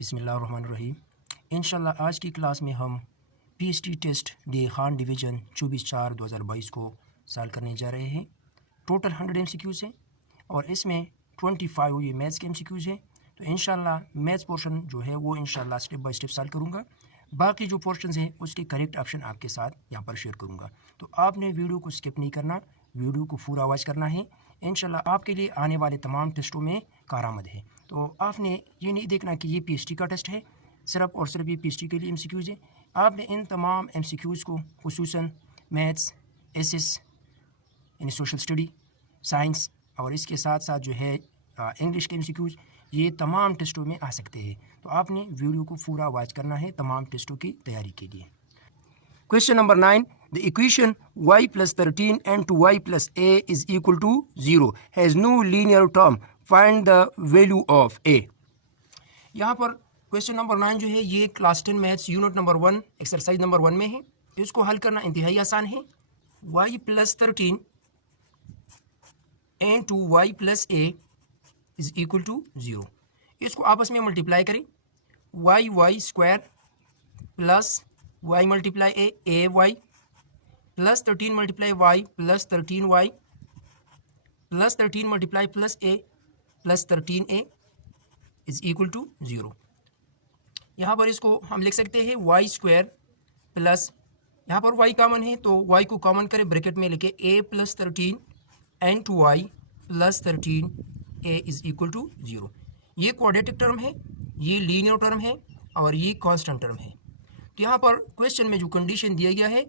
बिस्मिल्लाहिर्रहमानिर्रहीम। इंशाल्लाह आज की क्लास में हम PhD test day Khan division 24/4/2022 को सॉल्व करने जा रहे हैं। टोटल 100 MCQs हैं और इसमें 25 ये मैथ्स के MCQs हैं। तो इंशाल्लाह मैथ्स पोर्शन जो है वो इंशाल्लाह स्टेप बाय स्टेप सॉल्व करूँगा। बाकी जो पोर्शंस हैं उसके करेक्ट ऑप्शन आपके साथ यहाँ पर शेयर करूँगा। तो आपने वीडियो को स्किप नहीं करना, वीडियो को पूरा वॉच करना है। इंशाल्लाह आपके लिए आने वाले तमाम टेस्टों में कारआमद है। तो आपने ये नहीं देखना कि ये पीएचडी का टेस्ट है सिर्फ और सिर्फ ये पीएचडी के लिए MCQs है। आपने इन तमाम MCQs को खुसूसन मैथ्स, एसएस यानी सोशल स्टडी, साइंस और इसके साथ साथ जो है इंग्लिश के MCQs ये तमाम टेस्टों में आ सकते हैं। तो आपने वीडियो को पूरा वॉच करना है तमाम टेस्टों की तैयारी के लिए। Question number 9. The equation y plus 13 n to y plus a is equal to 0 has no linear term. Find the value of a. यहाँ पर क्वेश्चन नंबर 9 जो है ये class 10 maths unit number 1 exercise number 1 में है। इसको हल करना इंतहाई आसान है। y plus 13 n to y plus a is equal to 0. इसको आपस में मल्टीप्लाई करें। y square plus y multiply a y plus 13 multiply y plus 13y plus 13 multiply plus a plus 13a is equal to 0। यहाँ पर इसको हम लिख सकते हैं y स्क्वायर प्लस, यहाँ पर y कॉमन है तो y को कॉमन करें, ब्रैकेट में लिखे a plus 13 n to y plus 13a is equal to 0। ये क्वाड्रेटिक टर्म है, ये लीनियर टर्म है और ये कांस्टेंट टर्म है। तो यहाँ पर क्वेश्चन में जो कंडीशन दिया गया है,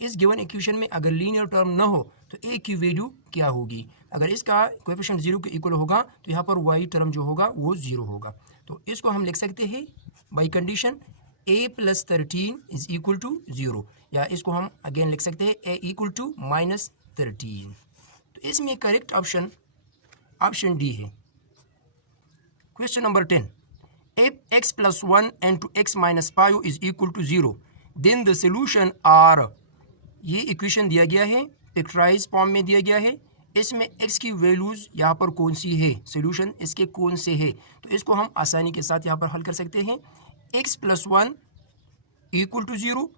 इस गिवन इक्वेशन में अगर लीनियर टर्म ना हो तो a की वैल्यू क्या होगी। अगर इसका कोएफिशिएंट 0 के इक्वल होगा तो यहाँ पर y टर्म जो होगा वो 0 होगा। तो इसको हम लिख सकते हैं by condition a plus 13 is equal to 0, या इसको हम अगेन लिख सकते हैं a इक्वल टू माइनस 13। तो इसमें करेक्ट ऑप्शन ऑप्शन डी है। Question number 10. If x plus 1 and to x minus 5 is equal to 0, then the solution are, ये इक्वेशन दिया गया है, पिक्चराइज फॉर्म में दिया गया है। इसमें x की वैल्यूज़ यहाँ पर कौन सी है, सोल्यूशन इसके कौन से है। तो इसको हम आसानी के साथ यहाँ पर हल कर सकते हैं। x plus 1 equal to 0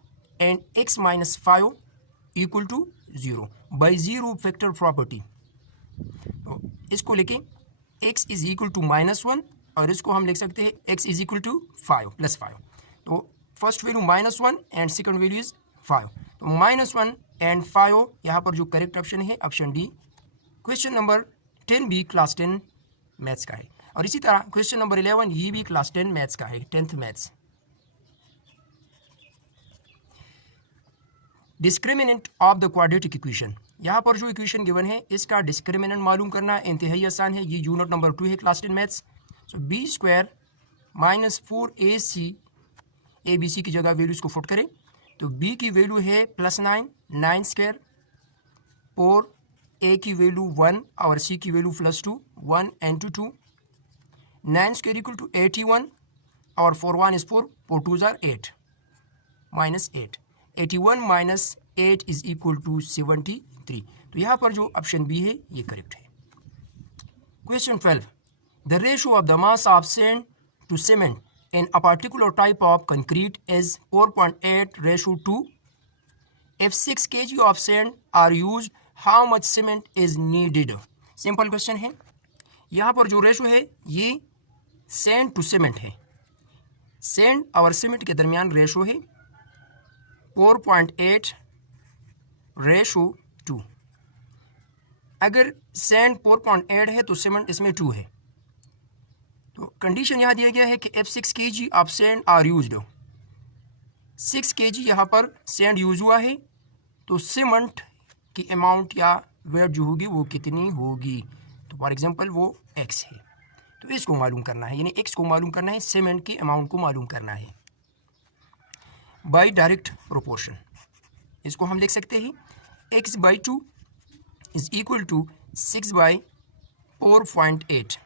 and x minus 5 equal to 0 by zero factor property। तो इसको लेके x is equal to -1 और इसको हम लिख सकते हैं x is equal to 5 plus 5। तो first value -1 and second value is 5। तो -1 एंड 5 यहाँ पर जो करेक्ट ऑप्शन है ऑप्शन डी। क्वेश्चन नंबर 10 भी क्लास 10 मैथ्स का है और इसी तरह क्वेश्चन नंबर 11 ये भी क्लास 10 मैथ्स का है, 10th maths. Discriminant of the quadratic equation, यहाँ पर जो इक्वेशन गिवन है इसका डिस्क्रिमिनेंट मालूम करना इंतहाई आसान है। ये यूनिट नंबर 2 है class 10 maths. So b square minus 4ac, a b c की जगह वैल्यूज को फुट करें तो b की वैल्यू है +9, 9 स्क्वायर, और a की वैल्यू 1 और c की value +2, 1 and 2, 9 square equal to 81 और 4 1 is 4, 4 2 are 8 minus 8, 81 minus 8 is equal to 73। तो यहाँ पर जो ऑप्शन बी है ये करेक्ट है। Question 12. The ratio of the mass of sand to cement in a particular type of concrete is 4.8:2. If 6 kg of sand are used, how much cement is needed? Simple question है। यहाँ पर जो ratio है ये sand to cement है। Sand और cement के दरमियान रेशो है 4.8:2। अगर सैंड 4.8 है तो सीमेंट इसमें 2 है। तो कंडीशन यहाँ दिया गया है कि if 6 kg of sand are used, 6 kg यहाँ पर सैंड यूज हुआ है तो सीमेंट की अमाउंट या वेट जो होगी वो कितनी होगी। तो फॉर एग्जांपल वो x है, तो इसको मालूम करना है, यानी x को मालूम करना है, सीमेंट की अमाउंट को मालूम करना है बाय डायरेक्ट प्रोपोर्शन। इसको हम लिख सकते हैं x/2 is equal to 6/4.8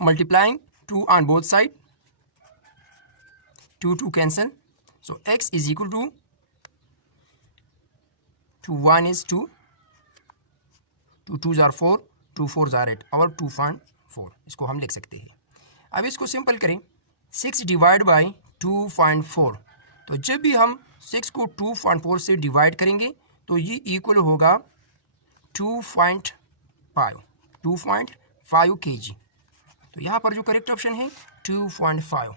multiplying 2 on both side, 2 cancel, so x is equal to 1 is 2, 2 2s are 4, 2 4s are 8 और 2.4 इसको हम लिख सकते हैं। अब इसको सिंपल करें 6 डिवाइड बाई 2.4। तो जब भी हम 6 को 2.4 से डिवाइड करेंगे तो ये इक्वल होगा 2.5 kg। तो यहाँ पर जो करेक्ट ऑप्शन है 2.5।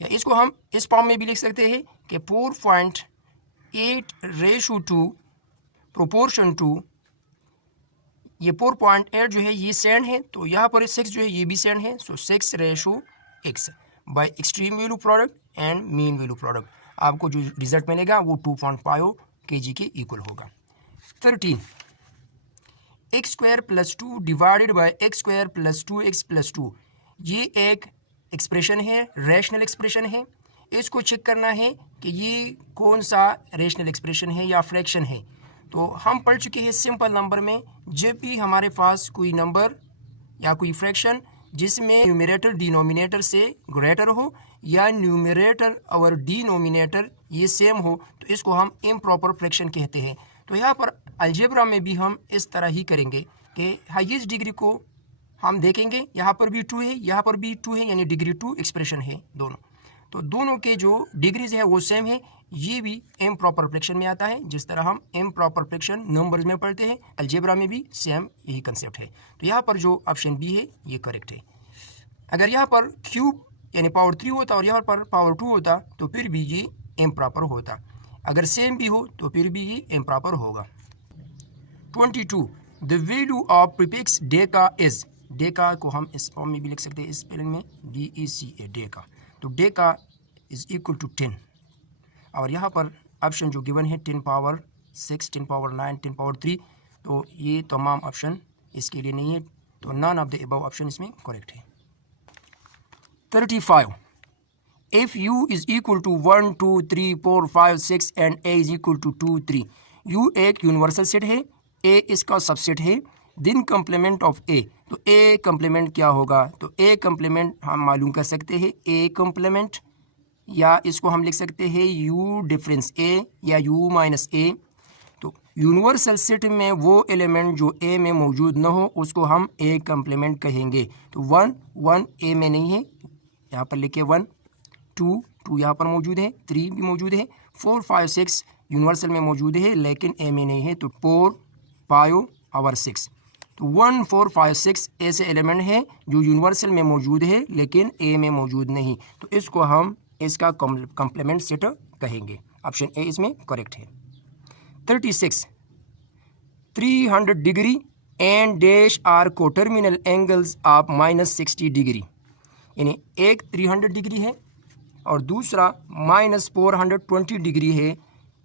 या इसको हम इस फॉर्म में भी लिख सकते हैं कि 4.8 प्रोपोर्शन टू, ये 4.8 जो है ये सेंड है, तो यहाँ पर 6 जो है ये भी सेंड है, so 6:x by extreme value product and mean value product. आपको जो रिजल्ट मिलेगा वो 2.5 kg के इक्वल होगा। 13 x² + 2 divided by x² + 2x + 2। ये एक एक्सप्रेशन है, रैशनल एक्सप्रेशन है। इसको चेक करना है कि ये कौन सा रैशनल एक्सप्रेशन है या फ्रैक्शन है। तो हम पढ़ चुके हैं सिंपल नंबर में, जब भी हमारे पास कोई नंबर या कोई फ्रैक्शन जिसमें न्यूमरेटर डिनोमिनेटर से ग्रेटर हो या न्यूमरेटर और डिनोमिनेटर ये सेम हो, तो इसको हम इम्प्रॉपर फ्रैक्शन कहते हैं। तो यहाँ पर अलजेब्रा में भी हम इस तरह ही करेंगे कि हाईएस्ट डिग्री को हम देखेंगे, यहाँ पर भी 2 है, यहाँ पर भी 2 है, यानी डिग्री 2 एक्सप्रेशन है दोनों। तो दोनों के जो डिग्रीज है वो सेम है। ये भी इम्प्रॉपर फ्रैक्शन में आता है, जिस तरह हम इम्प्रॉपर फ्रैक्शन नंबर्स में पढ़ते हैं, अलजेब्रा में भी सेम यही कंसेप्ट है। तो यहाँ पर जो ऑप्शन बी है ये करेक्ट है। अगर यहाँ पर क्यूब यानी पावर 3 होता और यहाँ पर पावर 2 होता तो फिर भी ये इम्प्रॉपर होता। अगर सेम भी हो तो फिर भी ये इम्प्रॉपर होगा। 22 the value of prefix Deka is, Deka को हम इस फॉर्म में भी लिख सकते हैं, इस स्पेलिंग में DECA, डेका। तो डेका इज इक्वल टू 10। और यहाँ पर ऑप्शन जो गिवन है 10 पावर 6, 10 पावर 9, 10 पावर 3, तो ये तमाम ऑप्शन इसके लिए नहीं है, तो none of the above option इसमें करेक्ट है। 35 if u is equal to 1 2 3 4 5 6 and a is equal to 2 3, u एक यूनिवर्सल सेट है, a इसका सबसेट है, दिन कम्प्लीमेंट ऑफ a, तो a कम्प्लीमेंट क्या होगा? तो a कम्प्लीमेंट हम मालूम कर सकते हैं, a कम्प्लीमेंट, या इसको हम लिख सकते हैं u डिफरेंस a या u माइनस a। तो यूनिवर्सल सेट में वो एलिमेंट जो a में मौजूद ना हो उसको हम a कम्प्लीमेंट कहेंगे। तो 1 1 a में नहीं है, यहाँ पर लिखे 1, 2 यहाँ पर मौजूद है, 3 भी मौजूद है, 4 5 6 यूनिवर्सल में मौजूद है लेकिन a में नहीं है, तो 4 5 और 6। तो 1 4 5 6 ऐसे एलिमेंट हैं जो यूनिवर्सल में मौजूद है लेकिन a में मौजूद नहीं, तो इसको हम इसका कम्प्लीमेंट सेट कहेंगे। ऑप्शन ए इसमें करेक्ट है। 36 300 degree and dash are coterminal angles of -60 degree, यानी एक 300 डिग्री है और दूसरा -420 डिग्री है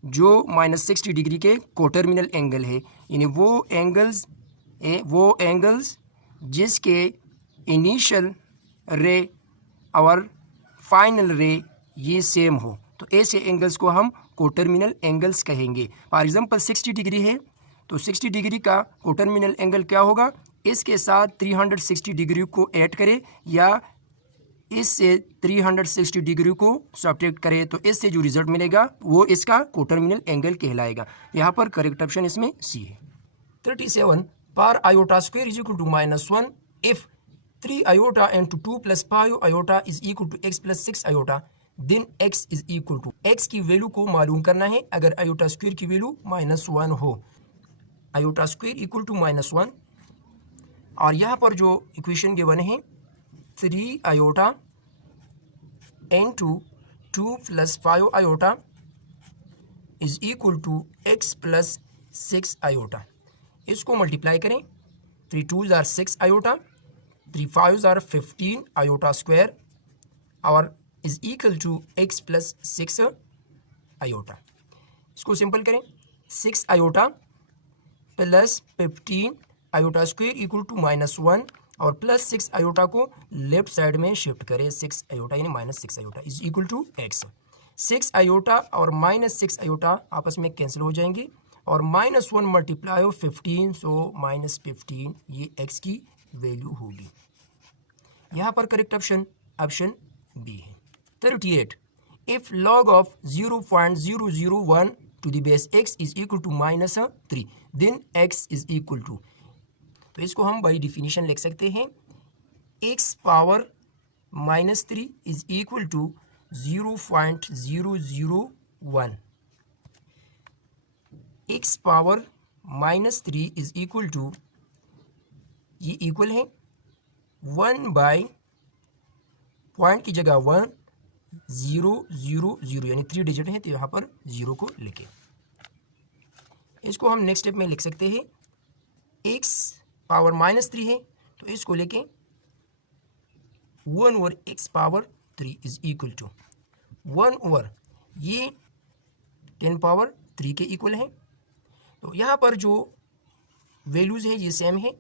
जो -60 डिग्री के कोटर्मिनल एंगल है, यानी वो एंगल्स जिसके इनिशियल रे और फाइनल रे ये सेम हो, तो ऐसे एंगल्स को हम कोटर्मिनल एंगल्स कहेंगे। फॉर एग्जांपल 60 डिग्री है तो 60 डिग्री का कोटर्मिनल एंगल क्या होगा? इसके साथ 360 डिग्री को ऐड करें या इससे 360 डिग्री को सब्ट्रैक्ट करें, तो इससे जो रिजल्ट मिलेगा वो इसका कोटर्मिनल एंगल कहलाएगा। यहाँ पर करेक्ट ऑप्शन इसमें सी है। 37 पर iota square is equal to -1 if 3 iota into 2 plus 5 iota is equal to x plus 6 iota, then x is equal to, x की वैल्यू को मालूम करना है अगर आयोटा स्क्वायर की वैल्यू -1 हो। आयोटा स्क्वायर इक्वल टू -1, और यहाँ पर जो इक्वेशन गिवन है 3 iota into 2 plus 5 iota is equal to x plus 6 iota। इसको मल्टीप्लाई करें, 3 2s are 6 iota, 3 5s are 15 iota square और is equal to x plus 6 iota। इसको सिंपल करें, 6 iota plus 15 iota square equal to -1 और plus 6 iota को left side में shift करें, 6 iota यानी -6 iota is equal to x। 6 iota और -6 iota आपस में कैंसिल हो जाएंगे और -1 मल्टीप्लाई 15, सो -15 ये x की वैल्यू होगी। यहाँ पर करेक्ट ऑप्शन ऑप्शन बी है। 38 if log of 0.001 to the base x is equal to -3 then x is equal to, तो तो इसको हम बाई डिफिनीशन लिख सकते हैं x power -3 is equal to 0.001। x power -3 is equal to, ये equal है 1 बाई पॉइंट की जगह 1 0 0 0 यानी 3 डिजिट है, तो यहाँ पर 0 को लेके इसको हम नेक्स्ट स्टेप में लिख सकते हैं x पावर -3 है, तो इसको लेके 1 over x power 3 is equal to 1 over ये 10 पावर 3 के इक्वल है। तो यहाँ पर जो वैल्यूज़ है ये सेम है,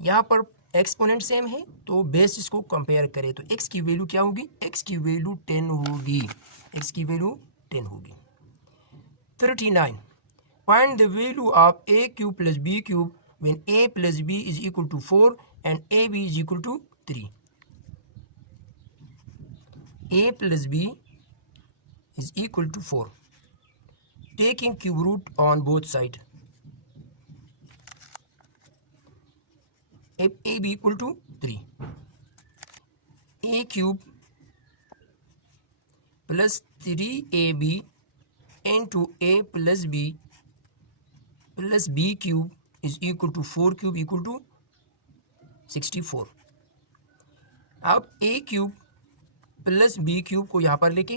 यहाँ पर एक्सपोनेंट सेम है, तो बेस इसको कंपेयर करें तो x की वैल्यू क्या होगी, x की वैल्यू 10 होगी, x की वैल्यू 10 होगी। 39 find the value of a cube plus b cube when a plus b is equal to 4 and ab is equal to 3। a plus b is equal to 4 taking cube root on both side, ab equal to 3, a cube plus 3ab into a plus b cube is equal to 4 cube equal to 64। अब a cube plus b cube को यहाँ पर लेके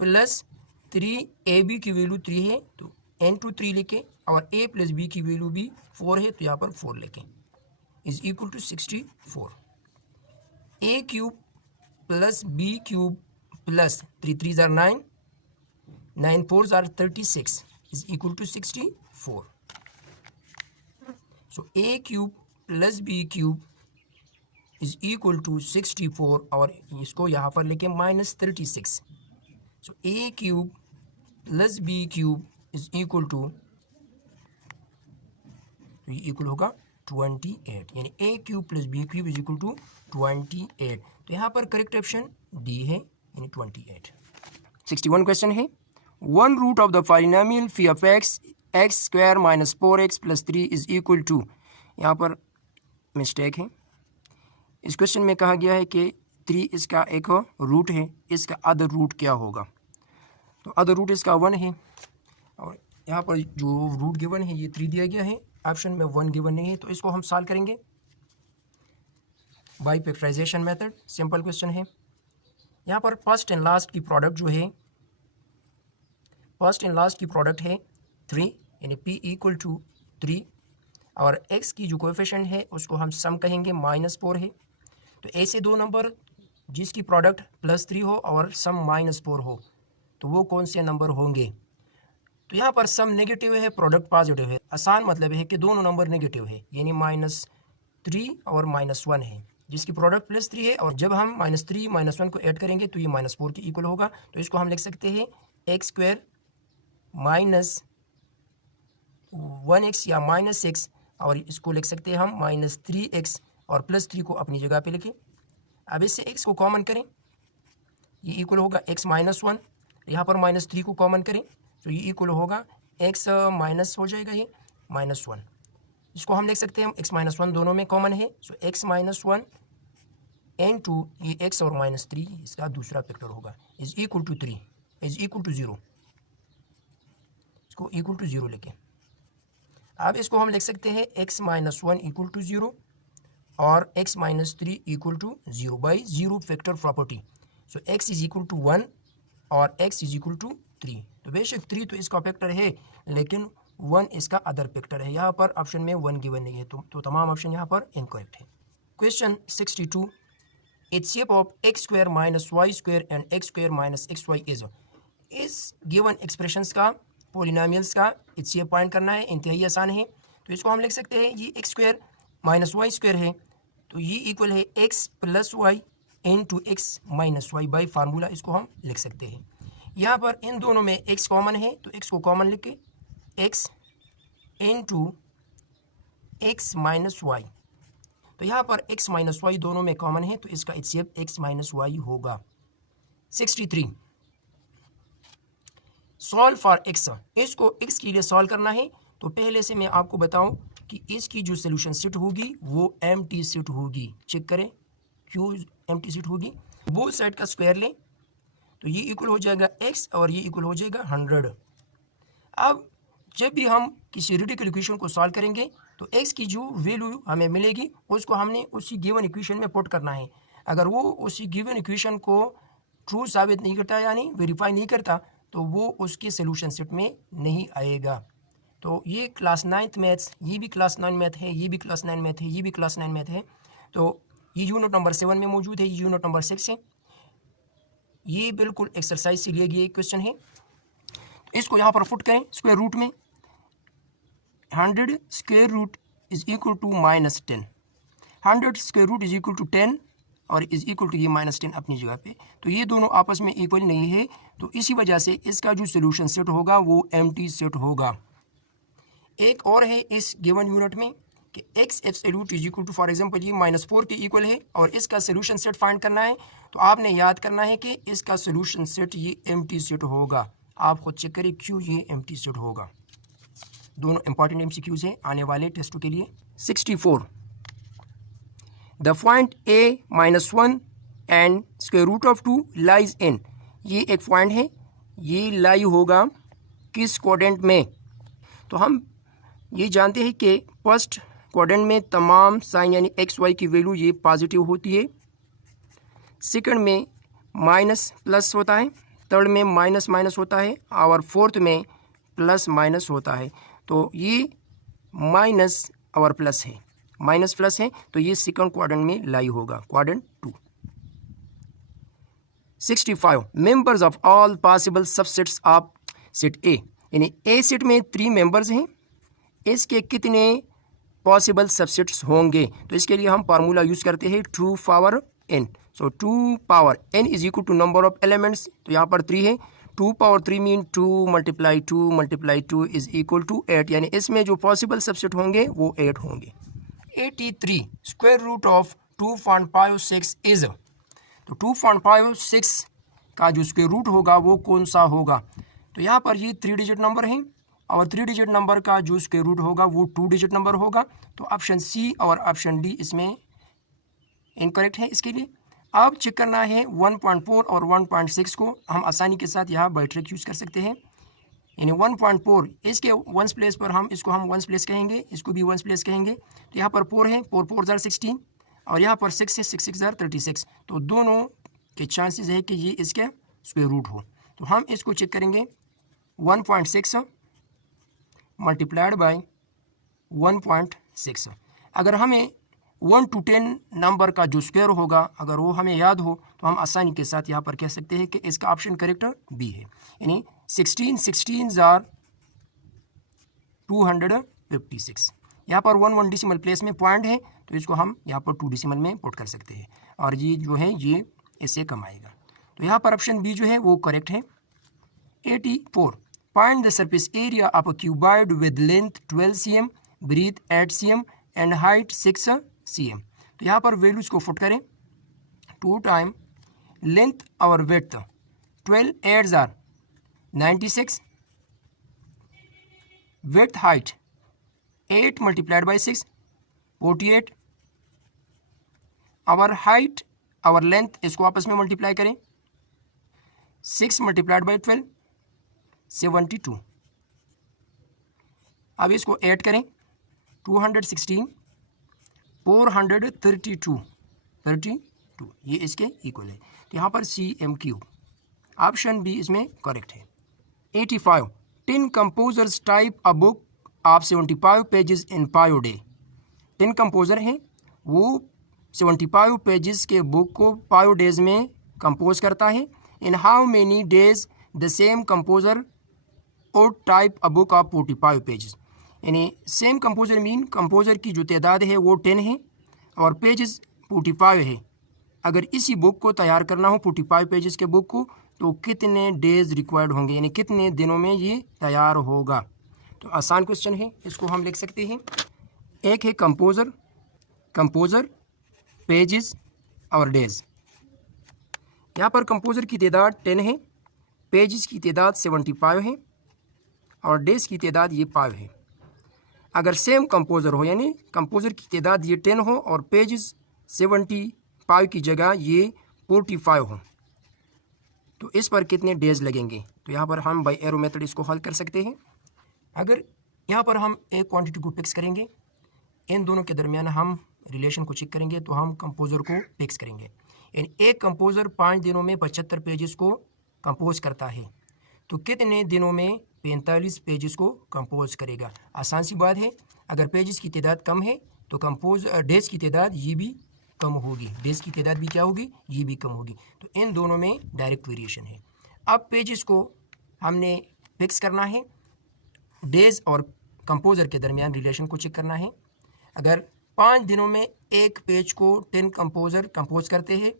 plus 3ab की value 3 है तो n2 3 लेके और a प्लस b की वैल्यू भी 4 है तो यहाँ पर 4 लेके is equal to 64। a cube plus b cube plus 3 3 are 9 9 4 are 36 is equal to 64। so a cube plus b cube is equal to 64 और इसको यहाँ पर लेके -36। so a cube plus b cube is equal to, तो ये equal होगा 28, यानी a cube plus b cube is equal to 28। तो यहाँ पर करेक्ट ऑप्शन डी है, यानी 28। 61 क्वेश्चन है, 1 रूट ऑफ द पॉलिनोमियल फी of x x² minus 4x plus 3 is equal to, यहाँ पर मिस्टेक है। इस क्वेश्चन में कहा गया है कि 3 इसका एक रूट है, इसका अदर रूट क्या होगा, तो अदर रूट इसका 1 है और यहाँ पर जो रूट गिवन है ये 3 दिया गया है, ऑप्शन में 1 गिवन नहीं है, तो इसको हम सॉल्व करेंगे by factorization method. Simple question है, यहाँ पर फर्स्ट एंड लास्ट की प्रोडक्ट जो है, फर्स्ट एंड लास्ट की प्रोडक्ट है 3 यानी p इक्वल टू 3 और x की जो कोएफिशिएंट है उसको हम सम कहेंगे -4 है। तो ऐसे दो नंबर जिसकी प्रोडक्ट +3 हो और सम -4 हो तो वो कौन से नंबर होंगे। तो यहाँ पर सम नेगेटिव है, प्रोडक्ट पॉजिटिव है, आसान मतलब है कि दोनों नंबर नेगेटिव है, यानी -3 और -1 है, जिसकी प्रोडक्ट +3 है और जब हम -3 -1 को ऐड करेंगे तो ये -4 के इक्वल होगा। तो इसको हम लिख सकते हैं x² माइनस 1x या -x, और इसको लिख सकते हैं हम -3x और +3 को अपनी जगह पे लिखें। अब इससे x को कॉमन करें, ये इक्वल होगा x -1, यहाँ पर -3 को कॉमन करें तो ये इक्वल होगा x माइनस हो जाएगा ये -1। इसको हम लिख सकते हैं x -1 दोनों में कॉमन है, सो x -1 n2 ये x और -3 इसका दूसरा फैक्टर होगा is equal to 3 is equal to 0, इसको इक्वल टू 0 लेके अब इसको हम लिख सकते हैं x -1 इक्वल टू 0 और x -3 equal to 0 by 0 factor property. So x is equal to 1 और x इज इक्वल टू 3, तो बेशक 3 तो इसका फैक्टर है लेकिन 1 इसका अदर फैक्टर है, यहाँ पर ऑप्शन में 1 गिवन नहीं है, तो तमाम ऑप्शन यहाँ पर इनकरेक्ट है। Question 62, its shape of x² minus y² and x² minus xy इस गिवन एक्सप्रेशंस का पॉलिनोमियल्स का इट्स शेप फाइंड करना है, इंतहाई आसान है। तो इसको हम लिख सकते हैं ये x² माइनस y² है तो ये इक्वल है x plus y into x minus y by formula, इसको हम लिख सकते हैं। यहाँ पर इन दोनों में x कॉमन है तो x को कॉमन लिख के x into x minus y, तो यहाँ पर x माइनस वाई दोनों में कॉमन है तो इसका its shape x minus y होगा। 63, सॉल्व फॉर x, इसको x के लिए सॉल्व करना है। तो पहले से मैं आपको बताऊं कि इसकी जो सोल्यूशन सेट होगी वो एम्प्टी सेट होगी। चेक करें क्यों एम्प्टी सेट होगी। बोथ साइड का स्क्वायर लें तो ये इक्वल हो जाएगा x और ये इक्वल हो जाएगा 100। अब जब भी हम किसी रेडिकल इक्वेशन को सॉल्व करेंगे तो x की जो वैल्यू हमें मिलेगी उसको हमने उसी गिवन इक्वेशन में पुट करना है। अगर वो उसी गिवन इक्वेशन को ट्रू साबित नहीं करता यानी वेरीफाई नहीं करता तो वो उसके सोल्यूशन सेट में नहीं आएगा। तो ये क्लास 9th मैथ्स, ये भी क्लास 9 मैथ है, ये भी क्लास 9 मैथ है, ये भी क्लास 9 मैथ है। तो ये यूनिट नंबर 7 में मौजूद है, ये यूनिट नंबर 6 है। ये बिल्कुल एक्सरसाइज से लिया गया क्वेश्चन है। इसको यहाँ पर फुट करें स्क्वायर रूट में। 100 square root is equal to -10। 100 square root is equal to 10 और इज इक्वल टू ये -10 अपनी जगह पे। तो ये दोनों आपस में इक्वल नहीं है, तो इसी वजह से इसका जो सोल्यूशन सेट होगा वो एम्प्टी सेट होगा। एक और है इस गिवन यूनिट में कि x absolute is equal to for example ये -4 के इक्वल है और इसका सोल्यूशन सेट फाइंड करना है। तो आपने याद करना है कि इसका सोल्यूशन सेट ये एम्प्टी सेट होगा। आप खुद चेक करें क्यों ये एम्प्टी सेट होगा। दोनों इंपॉर्टेंट MCQs हैं आने वाले टेस्टों के लिए। 64 the point a-1 and square root of 2 lies in. ये एक पॉइंट है, ये लाई होगा किस क्वाड्रेंट में। तो हम ये जानते हैं कि फर्स्ट क्वाड्रेंट में तमाम साइन यानी एक्स वाई की वैल्यू ये पॉजिटिव होती है, सेकंड में माइनस प्लस होता है, थर्ड में माइनस माइनस होता है और फोर्थ में प्लस माइनस होता है। तो ये माइनस और प्लस है, माइनस प्लस है, तो ये सेकंड क्वाड्रेंट में लाई होगा, quadrant 2। 65 members of all possible subsets of set ए। यानी ए सेट में 3 मेंबर्स हैं, इसके कितने पॉसिबल सबसेट्स होंगे। तो इसके लिए हम फार्मूला यूज़ करते हैं 2 power n। So 2 power n is equal to number of elements, तो यहाँ पर 3 है। 2 power 3 mean 2 multiply 2 is equal to 8, यानी इसमें जो पॉसिबल सबसेट होंगे वो 8 होंगे। 83 स्क्वायर रूट ऑफ 2.56 इज। तो 2.56 का जो स्क्वायर रूट होगा वो कौन सा होगा। तो यहाँ पर ये 3 डिजिट नंबर है और 3 डिजिट नंबर का जो स्क्वायर रूट होगा वो 2 डिजिट नंबर होगा। तो ऑप्शन सी और ऑप्शन डी इसमें इनकरेक्ट है। इसके लिए अब चेक करना है 1.4 और 1.6 को हम आसानी के साथ यहाँ बाई ट्रिक यूज़ कर सकते हैं। यानी 1.4 इसके वंस प्लेस पर हम इसको वंस प्लेस कहेंगे, इसको भी वंस प्लेस कहेंगे। तो यहाँ पर 4 है, 4 4 जार 16 और यहाँ पर 6 है, 6 6 जार 36। तो दोनों के चांसेस है कि ये इसके स्क्वायर रूट हो। तो हम इसको चेक करेंगे 1.6 मल्टीप्लाइड बाई 1.6। अगर हमें 1 to 10 नंबर का जो स्क्वायर होगा अगर वो हमें याद हो तो हम आसानी के साथ यहाँ पर कह सकते हैं कि इसका ऑप्शन करेक्ट बी है। यानी 16 जार 256। यहाँ पर 1 डिसिमल प्लेस में पॉइंट है तो इसको हम यहाँ पर 2 डिसिमल में पुट कर सकते हैं और ये जो है ये इससे कम आएगा। तो यहाँ पर ऑप्शन बी जो है वो करेक्ट है। 84 find the surface area of a cuboid with length 12 cm, breadth 8 cm and height 6 cm। तो यहाँ पर वैल्यूज को फुट करें। 2 टाइम लेंथ और विड्थ 12 8 जार 96, width height 8 multiplied by 6 48, our height our length इसको आपस में मल्टीप्लाई करें 6 मल्टीप्लाइड बाई 12 72। अब इसको ऐड करें 216 432 ये इसके इक्वल है। तो यहाँ पर CM क्यूब ऑप्शन बी इसमें करेक्ट है। 85 10 composers type a book of 75 pages in 5 day. 10 composer हैं, वो 75 पेजेस के बुक को 5 डेज में कंपोज करता है। In how many days the same composer और type a book of 45 pages. यानी सेम कंपोजर मीन कंपोजर की जो तादाद है वो 10 है और पेजेस 45 है। अगर इसी बुक को तैयार करना हो 45 पेजेस के बुक को तो कितने डेज रिक्वायर्ड होंगे, यानी कितने दिनों में ये तैयार होगा। तो आसान क्वेश्चन है, इसको हम लिख सकते हैं। एक है कंपोजर पेजेस और डेज। यहाँ पर कंपोजर की तादाद 10 है, पेजेस की तादाद 75 है और डेज की तादाद ये 5 है। अगर सेम कंपोज़र हो, यानी कंपोज़र की तादाद ये 10 हो और पेजेस 75 की जगह ये 45 हो, तो इस पर कितने डेज लगेंगे? तो यहाँ पर हम बाय एरो मेथड इसको हल कर सकते हैं। अगर यहाँ पर हम एक क्वांटिटी को फिक्स करेंगे, इन दोनों के दरमियान हम रिलेशन को चेक करेंगे, तो हम कंपोज़र को फिक्स करेंगे। यानी एक कंपोज़र 5 दिनों में 75 पेजेस को कंपोज करता है, तो कितने दिनों में 45 पेजेस को कंपोज करेगा? आसान सी बात है, अगर पेजेस की तादाद कम है तो डेज की तादाद ये भी कम होगी, डेज की तादाद भी क्या होगी? ये भी कम होगी। तो इन दोनों में डायरेक्ट वेरिएशन है। अब पेजेस को हमने फिक्स करना है, डेज और कंपोज़र के दरमियान रिलेशन को चेक करना है। अगर 5 दिनों में एक पेज को 10 कंपोज़र कंपोज करते हैं,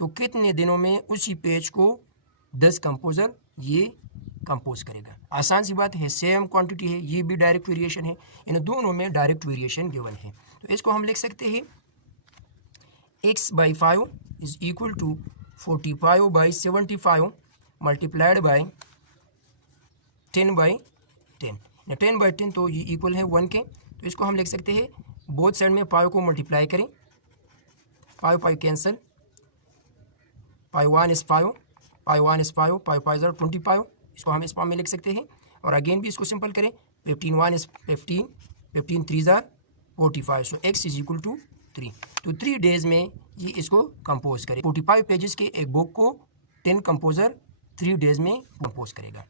तो कितने दिनों में उसी पेज को 10 कंपोज़र ये कंपोज करेगा? आसान सी बात है, सेम क्वांटिटी है, ये भी डायरेक्ट वेरिएशन है, इन दोनों में डायरेक्ट वेरिएशन गिवन है। तो इसको हम लिख सकते हैं x/5 is equal to 45/75 multiplied by 10/10। 10/10 तो ये इक्वल है 1 के, तो इसको हम लिख सकते हैं बोथ साइड में 5 को मल्टीप्लाई करें, 5 कैंसिल, 1 इज़ 5, 1 इज़ 5, 5 इज़ 25, इसको हम इस फॉर्म में लिख सकते हैं। और अगेन भी इसको सिंपल करें, 15 1 is 15, 15 3 is 45, so x is equal to 3। तो 3 डेज़ में ये इसको कंपोज करे। 45 पेजेस के एक बुक को 10 कंपोज़र 3 डेज़ में कंपोज करेगा।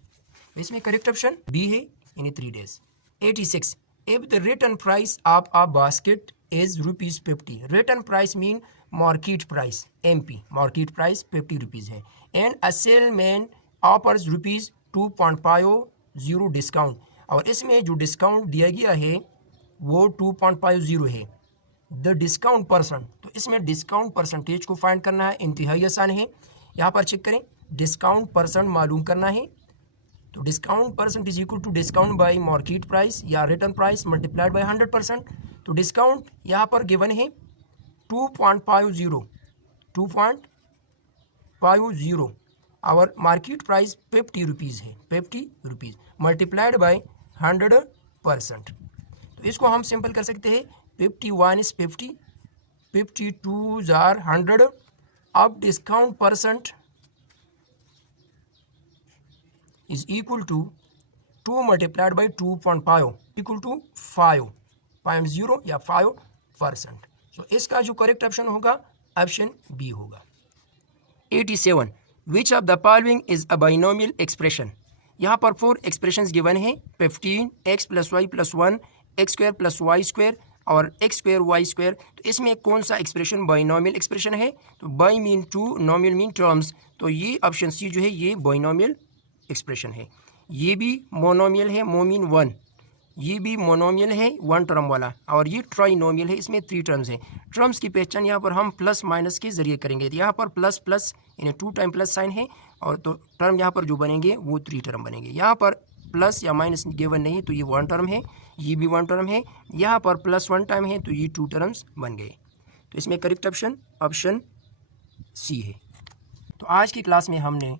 इसमें करेक्ट ऑप्शन बी है, यानी 3 days. 86, if the return price of a basket is ₹50, return price mean market price, MP, market price 50 rupees है, and a salesman offers ₹2.50 discount, और इसमें जो डिस्काउंट दिया गया है वो 2.50 है। द डिस्काउंट परसेंट, तो इसमें डिस्काउंट परसेंटेज को फाइंड करना है, इंतहाई आसान है। यहाँ पर चेक करें, डिस्काउंट परसेंट मालूम करना है, तो discount percent is equal to discount by market price या रिटर्न प्राइस मल्टीप्लाइड बाय 100%। तो डिस्काउंट यहाँ पर गिवन है 2.50 और मार्केट प्राइस 50 रुपीज़ है, 50 रुपीज़ मल्टीप्लाइड बाय 100%। तो इसको हम सिंपल कर सकते हैं, 51 इज 50, 52 जार 100, अब discount percent is equal to 2 multiplied by 2.5 equal to 5.0 या 5%। सो इसका जो करेक्ट ऑप्शन होगा ऑप्शन बी होगा। 87, which of the following is a binomial expression? यहाँ पर 4 एक्सप्रेशंस गिवन है, 15 x + y + 1 x² + y² और x² y²। तो इसमें कौन सा एक्सप्रेशन बाइनोमियल एक्सप्रेशन है? तो bi mean two, nomial mean terms, तो ये ऑप्शन सी जो है ये बाइनोमियल एक्सप्रेशन है। ये भी मोनोमियल है, मोमीन 1, ये भी मोनोमियल है 1 टर्म वाला, और ये ट्राइनोमियल है, इसमें 3 टर्म्स हैं। टर्म्स की पहचान यहाँ पर हम प्लस माइनस के जरिए करेंगे। यहाँ पर प्लस प्लस यानी 2 टाइम प्लस साइन है, और तो टर्म यहाँ पर जो बनेंगे वो 3 टर्म बनेंगे। यहाँ पर प्लस या माइनस गिवन नहीं, तो ये 1 टर्म है, ये भी 1 टर्म है। यहाँ पर प्लस 1 टाइम है, तो ये 2 टर्म्स बन गए। तो इसमें करेक्ट ऑप्शन ऑप्शन सी है। तो आज की क्लास में हमने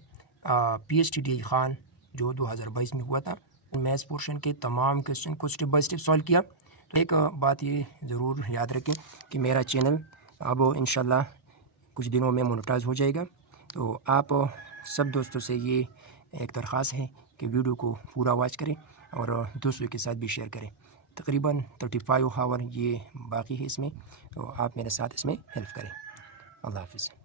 PhD खान जो 2022 में हुआ था, मैथ्स पोर्शन के तमाम क्वेश्चन को स्टेप बाय स्टेप सॉल्व किया। तो एक बात ये ज़रूर याद रखें कि मेरा चैनल अब इंशाल्लाह कुछ दिनों में मोनेटाइज हो जाएगा। तो आप सब दोस्तों से ये एक दरख्वास्त है कि वीडियो को पूरा वॉच करें और दोस्तों के साथ भी शेयर करें। तकरीबन 35 आवर ये बाकी है इसमें, तो आप मेरे साथ इसमें हेल्प करें। अल्लाह हाफ़िज़।